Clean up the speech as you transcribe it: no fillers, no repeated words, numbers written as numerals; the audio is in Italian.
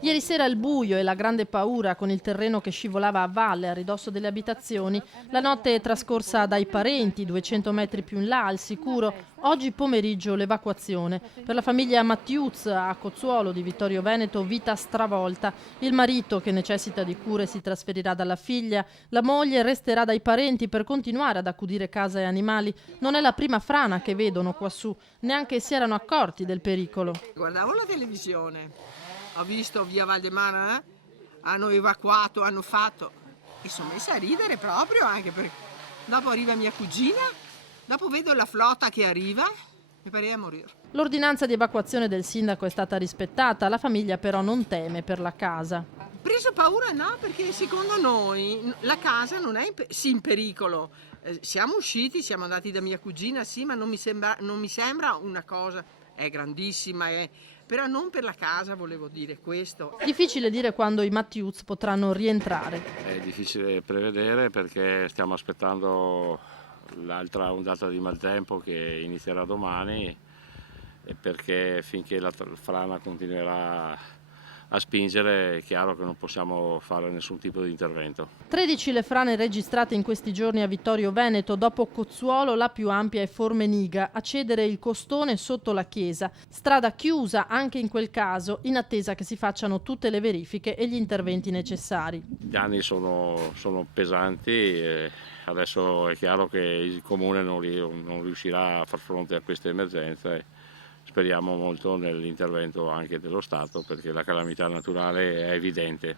Ieri sera il buio e la grande paura con il terreno che scivolava a valle a ridosso delle abitazioni, la notte è trascorsa dai parenti, 200 metri più in là, al sicuro. Oggi pomeriggio l'evacuazione. Per la famiglia Mattiuz a Cozzuolo di Vittorio Veneto, vita stravolta. Il marito, che necessita di cure, si trasferirà dalla figlia. La moglie resterà dai parenti per continuare ad accudire casa e animali. Non è la prima frana che vedono quassù, neanche si erano accorti del pericolo. Guardavo la televisione, ho visto via Valdemara, hanno evacuato, hanno fatto e sono messa a ridere proprio anche perché dopo arriva mia cugina, dopo vedo la flotta che arriva e pareva a morire. L'ordinanza di evacuazione del sindaco è stata rispettata, la famiglia però non teme per la casa. Preso paura no, perché secondo noi la casa non è in pericolo. Siamo usciti, siamo andati da mia cugina, sì, ma non mi sembra una cosa, è grandissima, però non per la casa, volevo dire questo. Difficile dire quando i Mattiuz potranno rientrare. È difficile prevedere perché stiamo aspettando l'altra ondata di maltempo che inizierà domani e perché finché la frana continuerà a spingere è chiaro che non possiamo fare nessun tipo di intervento. 13 le frane registrate in questi giorni a Vittorio Veneto, dopo Cozzuolo la più ampia è Formeniga, a cedere il costone sotto la chiesa. Strada chiusa anche in quel caso, in attesa che si facciano tutte le verifiche e gli interventi necessari. I danni sono pesanti e adesso è chiaro che il Comune non riuscirà a far fronte a queste emergenze. Speriamo molto nell'intervento anche dello Stato perché la calamità naturale è evidente.